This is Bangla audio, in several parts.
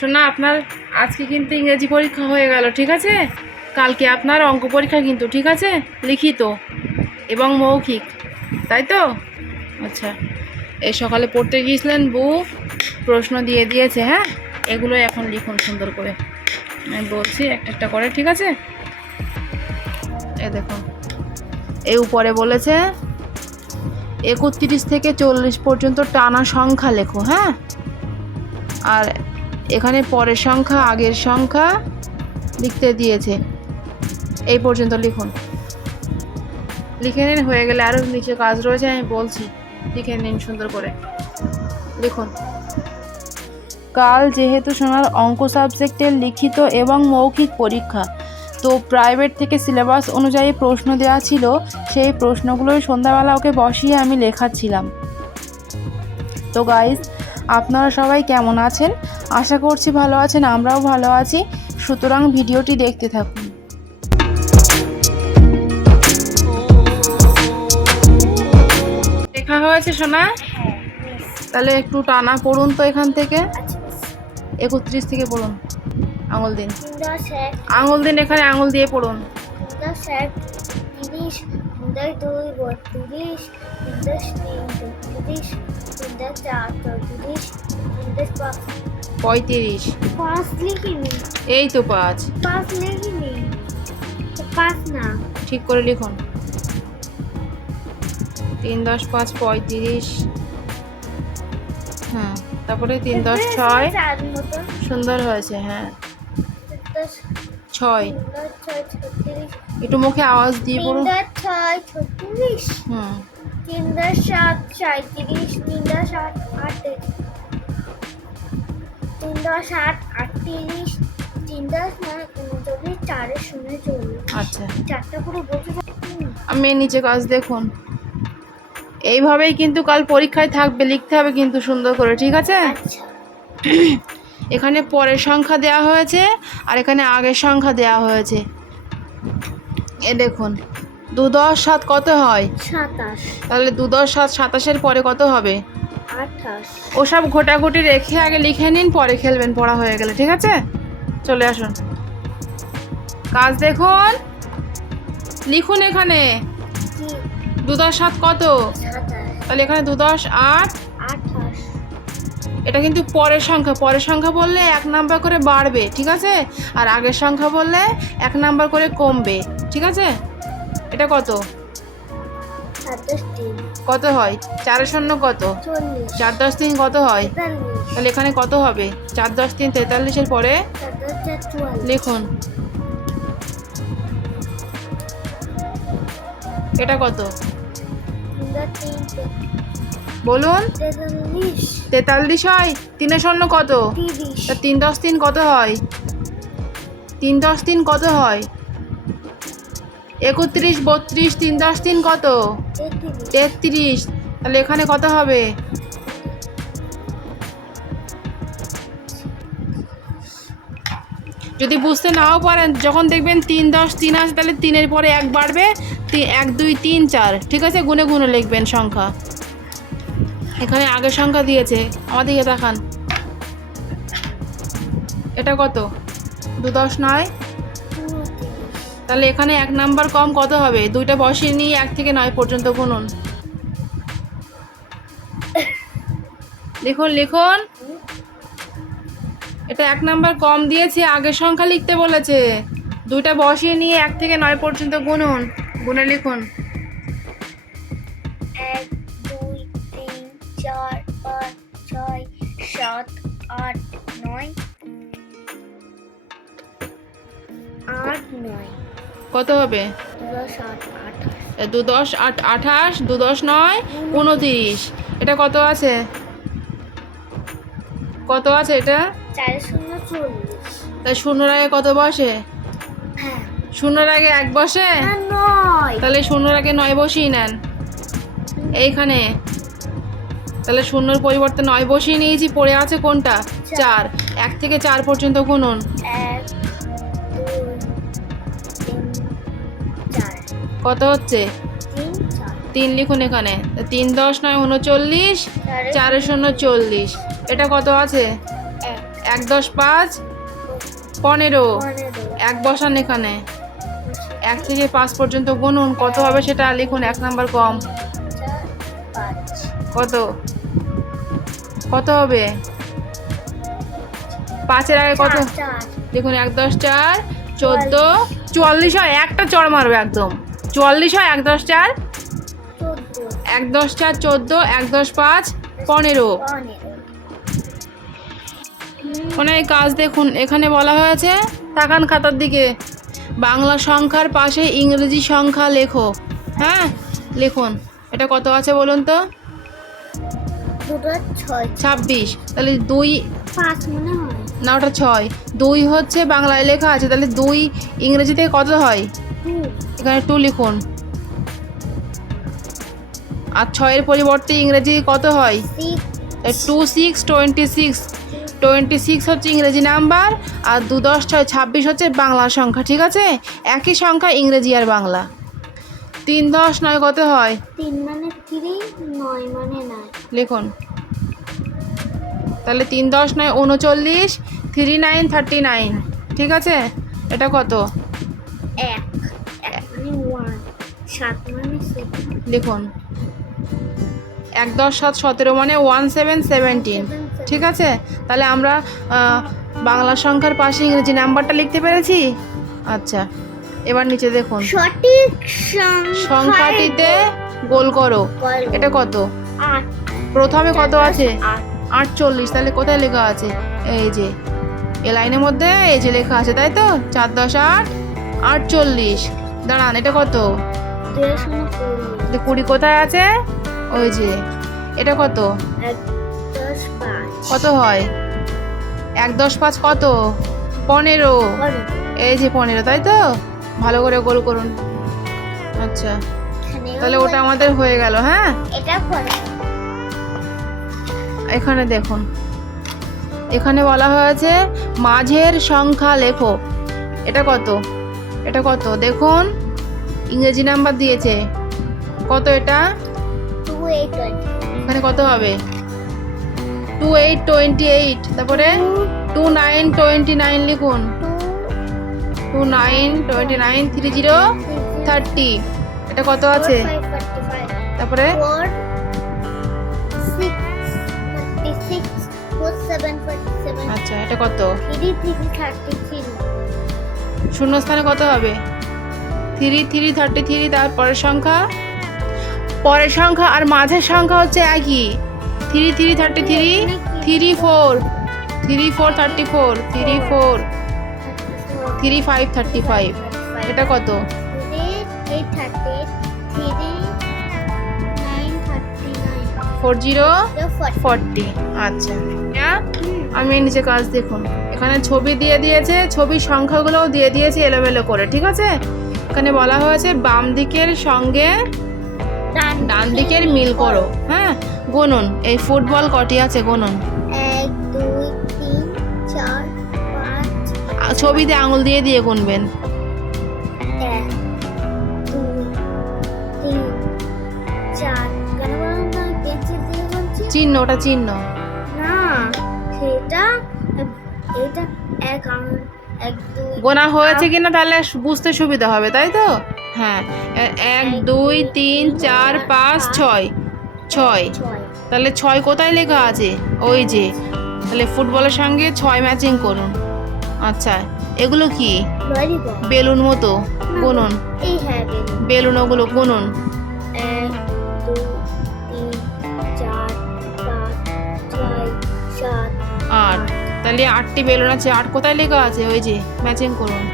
শোনা, আপনার আজকে কিন্তু ইংরেজি পরীক্ষা হয়ে গেল, ঠিক আছে? কালকে আপনার অঙ্ক পরীক্ষা কিন্তু, ঠিক আছে? লিখিত এবং মৌখিক, তাই তো? আচ্ছা এই সকালে পড়তে গিয়েছিলেন বউ, প্রশ্ন দিয়ে দিয়েছে হ্যাঁ? এগুলো এখন লিখুন সুন্দর করে। আমি বলছি, একটা একটা করে, ঠিক আছে? এ দেখুন এই উপরে বলেছে, একত্রিশ থেকে চল্লিশ পর্যন্ত টানা সংখ্যা লেখো হ্যাঁ? আর এখানে পরের সংখ্যা, আগের সংখ্যা লিখতে দিয়েছে। এই পর্যন্ত লিখুন। লিখে নিন, হয়ে গেলে আরও নিচে কাজ রয়েছে, আমি বলছি। লিখে নিন সুন্দর করে। লিখুন। কাল যেহেতু সোনার অঙ্ক সাবজেক্টের লিখিত এবং মৌখিক পরীক্ষা, তো প্রাইভেট থেকে সিলেবাস অনুযায়ী প্রশ্ন দেওয়া ছিল, সেই প্রশ্নগুলোই সন্ধ্যাবেলা ওকে বসিয়ে আমি লেখাচ্ছিলাম। তো গাইজ, আপনারা সবাই কেমন আছেন? আশা করছি ভালো আছেন আমরাও ভালো আছি। সুতরাং ভিডিওটি দেখতে থাকুন। লেখা হয়েছে সোনা? তাহলে একটু টানা পড়ুন তো এখান থেকে। একত্রিশ থেকে পড়ুন আঙুল দিন। আঙুল দিন এখানে আঙুল দিয়ে পড়ুন। তিরিশ দুই বত্রিশ দশ তিন চৌত্রিশ দশ চার পাঁচ। পঁয়ত্রিশ। পাঁচ লিখিনি এই তো পাঁচ। পাঁচ লিখিনি পাঁচ না। ঠিক করে লিখুন। তিন দশ পাঁচ পঁয়ত্রিশ। হ্যাঁ তারপরে তিন দশ ছয়। সুন্দর হয়েছে হ্যাঁ। ছয়। একটু মুখে আওয়াজ দিয়ে পড়ুন ছয় ছত্রিশ। হুম। তিন দশ সাত সাঁত্রিশ তিন দশ আট আটত্রিশ তিন দশ আট আটত্রিশ তিন দশ নয় উনচল্লিশ চারের শূন্য চল্লিশ। আচ্ছা। চারটা পুরো বলতে আমি নিচে কাজ দেখুন। এইভাবেই কিন্তু কাল পরীক্ষায় থাকবে লিখতে হবে কিন্তু সুন্দর করে ঠিক আছে? আচ্ছা। এখানে পরের সংখ্যা দেওয়া হয়েছে আর এখানে আগের সংখ্যা দেওয়া হয়েছে। এ দেখুন দু দশ সাত কত হয়? সাতাশ। তাহলে দু দশ সাত সাতাশের পরে কত হবে? ওসব ঘোটাঘুটি রেখে আগে লিখে নিন পরে খেলবেন পড়া হয়ে গেলে ঠিক আছে? চলে আসুন। কাজ দেখুন। লিখুন এখানে। দু দশ সাত কত তাহলে এখানে দু দশ আট এটা কিন্তু পরের সংখ্যা। পরের সংখ্যা বললে এক নাম্বার করে বাড়বে ঠিক আছে? আর আগের সংখ্যা বললে এক নাম্বার করে কমবে ঠিক আছে? এটা কত? কত হয়? চারের শূন্য কত? চার দশ তিন কত হয়? তাহলে এখানে কত হবে? চার দশ তিন তেতাল্লিশের পরে চার লিখুন। এটা কত? তিন তিন বলুন। তেতাল্লিশ। হয়? তিনের শূন্য কত? তা তিন দশ তিন কত হয়? তিন দশ তিন কত হয়? একত্রিশ বত্রিশ তিন দশ তিন কত? তেত্রিশ। তাহলে এখানে কত হবে? যদি বুঝতে নাও পারেন, যখন দেখবেন তিন দশ, তিন আছে তাহলে তিনের পরে এক বাড়বে। এক, দুই, তিন, চার। ঠিক আছে? গুনে গুনে লিখবেন সংখ্যা। এখানে আগের সংখ্যা দিয়েছে। আমাদের দিকে দেখান। এটা কত? দু দশ নয়? তাহলে এখানে এক নাম্বার কম কত হবে? দুইটা বসিয়ে নিয়ে এক থেকে নয় পর্যন্ত গুনুন। লিখুন লিখুন। এটা এক নাম্বার কম দিয়েছে, আগের সংখ্যা লিখতে বলেছে। দুইটা বসিয়ে নিয়ে এক থেকে নয় পর্যন্ত গুনুন। গুনে লিখুন। এক, দুই, তিন, চার, পাঁচ, ছয়, সাত, আট, নয়। আট, নয়। কত হবে? দু দশ আট, আঠাশ দু দশ নয়, উনতিরিশ। এটা কত আছে? কত আছে এটা? তা শূন্যর আগে কত বসে? শূন্যর আগে এক বসে? তাহলে শূন্যর আগে নয় বসিয়ে নেন। এইখানে। তাহলে শূন্যর পরিবর্তে নয় বসিয়ে নিয়েছি, পড়ে আছে কোনটা? চার। এক থেকে চার পর্যন্ত গুনুন। এক কত হচ্ছে? তিন লিখুন এখানে। তিন দশ নয় উনচল্লিশ চারে শূন্য। চল্লিশ। এটা কত আছে? এক। দশ পাঁচ পনেরো। এক বসান এখানে। এক থেকে পাঁচ পর্যন্ত গুনুন কত হবে সেটা লিখুন এক নাম্বার কম। কত? কত হবে? পাঁচের আগে কত? দেখুন এক দশ চার চোদ্দ। চুয়াল্লিশ হয় একটা চড় মারবে একদম। চুয়াল্লিশ হয় এক দশ চার? এক দশ চার চোদ্দ এক দশ পাঁচ পনেরো। মানে এই কাজ দেখুন এখানে বলা হয়েছে তাকান খাতার দিকে বাংলা সংখ্যার পাশে ইংরেজি সংখ্যা লেখো। হ্যাঁ লিখুন। এটা কত আছে বলুন তো? ছাব্বিশ। তাহলে দুই না ওটা ছয়। দুই হচ্ছে বাংলায় লেখা আছে তাহলে দুই ইংরেজিতে কত হয়? এখানে টু লিখুন। আর ছয়ের পরিবর্তে ইংরেজি কত হয়? Two six twenty six twenty six হচ্ছে ইংরেজি নাম্বার আর দু দশ ছয় ছাব্বিশ হচ্ছে বাংলা সংখ্যা ঠিক আছে? একই সংখ্যা ইংরেজি আর বাংলা। তিন দশ নয় কত হয়? তিন মানে থ্রি নয় মানে নয় লিখুন। তাহলে তিন দশ নয় উনচল্লিশ থ্রি নাইন থার্টি নাইন ঠিক আছে? এটা কত? এক। সাত মানে লিখুন এক দশ সাত সতেরো মানে ওয়ান সেভেন সেভেন্টিন ঠিক আছে? তাহলে আমরা বাংলা সংখ্যার পাশে ইংরেজি নাম্বারটা লিখতে পেরেছি? আচ্ছা এবার নিচে দেখুন। সঠিক সংখ্যাটিতে গোল করো। এটা কত? আট। প্রথমে কত আছে? আট। আটচল্লিশ। তাহলে কোথায় লেখা আছে? এই যে এ লাইনের মধ্যে এই যে লেখা আছে তাই তো? চার দশ আট আটচল্লিশ। দাঁড়ান এটা কত? কুড়ি কোথায় আছে? ওই যে এটা কত? কত হয়? এক দশ পাঁচ কত? পনেরো। এই যে পনেরো তাই তো? ভালো করে গোল করুন। আচ্ছা তাহলে ওটা আমাদের হয়ে গেল হ্যাঁ? এখানে দেখুন। এখানে বলা হয়েছে মাঝের সংখ্যা লেখো। এটা কত? এটা কত? দেখুন। ইংরেজি নাম্বার দিয়েছে। কত এটা? এখানে কত হবে? টু এইট টোয়েন্টি এইট তারপরে টু নাইন টোয়েন্টি নাইন লিখুন। Two nine twenty nine three zero thirty এটা কত আছে? তারপরে? আচ্ছা এটা কত? থ্রি শূন্যস্থানে কত হবে? থ্রি থ্রি থার্টি থ্রি তার পরের সংখ্যা? পরের সংখ্যা আর মাঝের সংখ্যা হচ্ছে একই। Three three thirty three three four. Three four thirty four, three four, three five thirty five. এটা কত? ফোর জিরো ফোর্টি আচ্ছা আমি নিচে কাজ দেখুন। এখানে ছবি দিয়ে দিয়েছে, ছবির সংখ্যাগুলোও দিয়ে দিয়েছে এলোমেলো করে, ঠিক আছে? এখানে বলা হয়েছে বাম দিকের সঙ্গে ডান দিকের মিল করো। হ্যাঁ গুনুন এই ফুটবল কটি আছে গুনুন? এক দুই তিন চার পাঁচ। ছবিতে আঙুল দিয়ে দিয়ে গুনবেন। চিহ্ন ওটা চিহ্ন। না সেটা এটা এক আঙুল। গোনা হয়েছে কিনা তাহলে বুঝতে সুবিধা হবে তাই তো? হ্যাঁ এক দুই তিন চার পাঁচ ছয়। ছয়। তাহলে ছয় কোথায় লেখা আছে? ওই যে তাহলে ফুটবলের সঙ্গে ছয় ম্যাচিং করুন। আচ্ছা এগুলো কি? বেলুন মতো গুনুন। হ্যাঁ বেলুন। ওগুলো গুনুন। আট। তাহলে আটটি বেলুন আছে। আট কোথায় লেখা আছে ওই যে? ম্যাচিং করুন।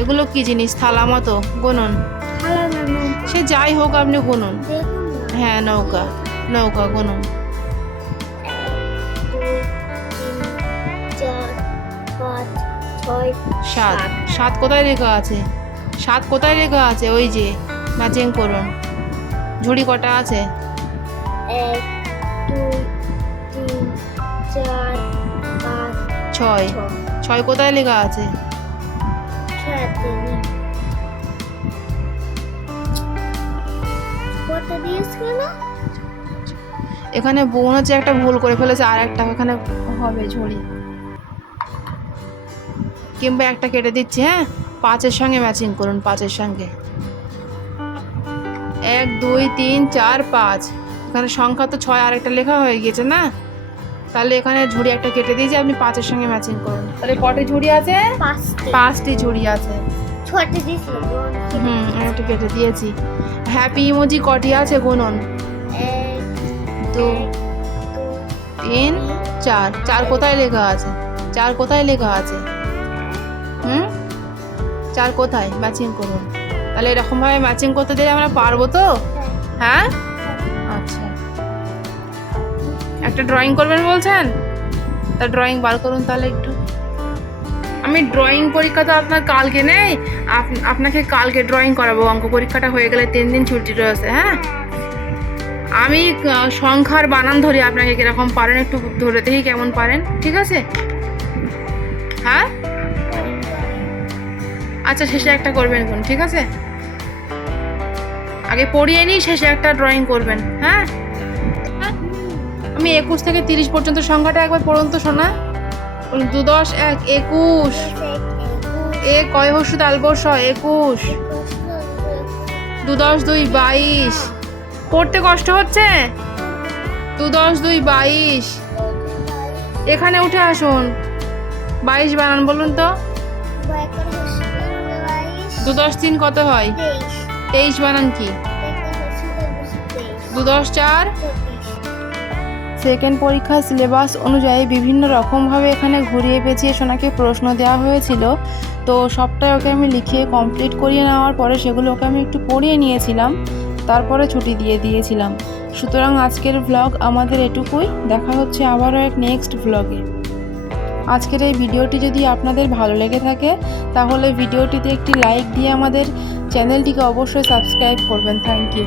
এগুলো কি জিনিস? থালা মতো গুনুন। সে যাই হোক আপনি গুনুন। হ্যাঁ নৌকা নৌকা গুনুন। সাত। সাত। কোথায় লেখা আছে? সাত কোথায় লেখা আছে? ওই যে ম্যাচিং করুন। ঝুড়ি কটা আছে? এক দুই তিন চার ছয়। ছয় কোথায় লেখা আছে? এখানে বোন হচ্ছে একটা ভুল করে ফেলেছে, আর একটা এখানে হবে ঝুড়ি। কিংবা একটা কেটে দিচ্ছি হ্যাঁ? পাঁচের সঙ্গে ম্যাচিং করুন, পাঁচের সঙ্গে। এক, দুই, তিন, চার, পাঁচ। এখানে সংখ্যা তো ছয় আর একটা লেখা হয়ে গিয়েছে, না? তাহলে এখানে ঝুড়ি একটা কেটে দিয়েছি আপনি পাঁচের সঙ্গে ম্যাচিং করুন। তাহলে কটি ঝুড়ি আছে? পাঁচটি। পাঁচটি ঝুড়ি আছে। হুম আমি একটা কেটে দিয়েছি। হ্যাপি ইমোজি কটি আছে গুনুন? দু তিন চার। চার কোথায় লেখা আছে? চার কোথায় লেখা আছে? হুম? চার কোথায়? ম্যাচিং করুন। তাহলে এরকমভাবে ম্যাচিং করতে দিলে আমরা পারব তো? হ্যাঁ। আচ্ছা একটা ড্রয়িং করবেন বলছেন? তা ড্রয়িং বার করুন তাহলে একটু। আমি ড্রয়িং পরীক্ষা তো আপনার কালকে নেই। আপ- আপনাকে কালকে ড্রয়িং করাবো। অঙ্ক পরীক্ষাটা হয়ে গেলে তিন দিন ছুটি রয়েছে হ্যাঁ? আমি সংখ্যার বানান ধরি আপনাকে কীরকম পারেন, একটু ধরে দেখি কেমন পারেন, ঠিক আছে? হ্যাঁ? আচ্ছা শেষে একটা করবেন কোন ঠিক আছে? আগে পড়িয়ে নিই, শেষে একটা ড্রয়িং করবেন হ্যাঁ? আমি একুশ থেকে তিরিশ পর্যন্ত সংখ্যাটা একবার পড়ুন তো শোনা দু দশ এক একুশ। এ কয় হসু তালবস একুশ। দু দশ দুই বাইশ। পড়তে কষ্ট হচ্ছে? দু দশ দুই বাইশ। এখানে উঠে আসুন। বাইশ বানান বলুন তো। দু দশ তিন কত হয়? তেইশ। বানান কি? দু দশ চার? সেকেন্ড পরীক্ষার সিলেবাস অনুযায়ী বিভিন্ন রকমভাবে এখানে ঘুরিয়ে পেঁচিয়ে সোনাকে প্রশ্ন দেওয়া হয়েছিল। তো সবটাই ওকে আমি লিখিয়ে কমপ্লিট করিয়ে নেওয়ার পরে সেগুলো ওকে আমি একটু পড়িয়ে নিয়েছিলাম। তারপরে ছুটি দিয়ে দিয়েছিলাম। সুতরাং আজকের ভ্লগ আমাদের এটুকুই। দেখা হচ্ছে আবারও এক নেক্সট ভ্লগে আজকের এই ভিডিওটি যদি আপনাদের ভালো লেগে থাকে, তাহলে ভিডিওটিতে একটি লাইক দিয়ে আমাদের চ্যানেলটিকে অবশ্যই সাবস্ক্রাইব করবেন। Thank you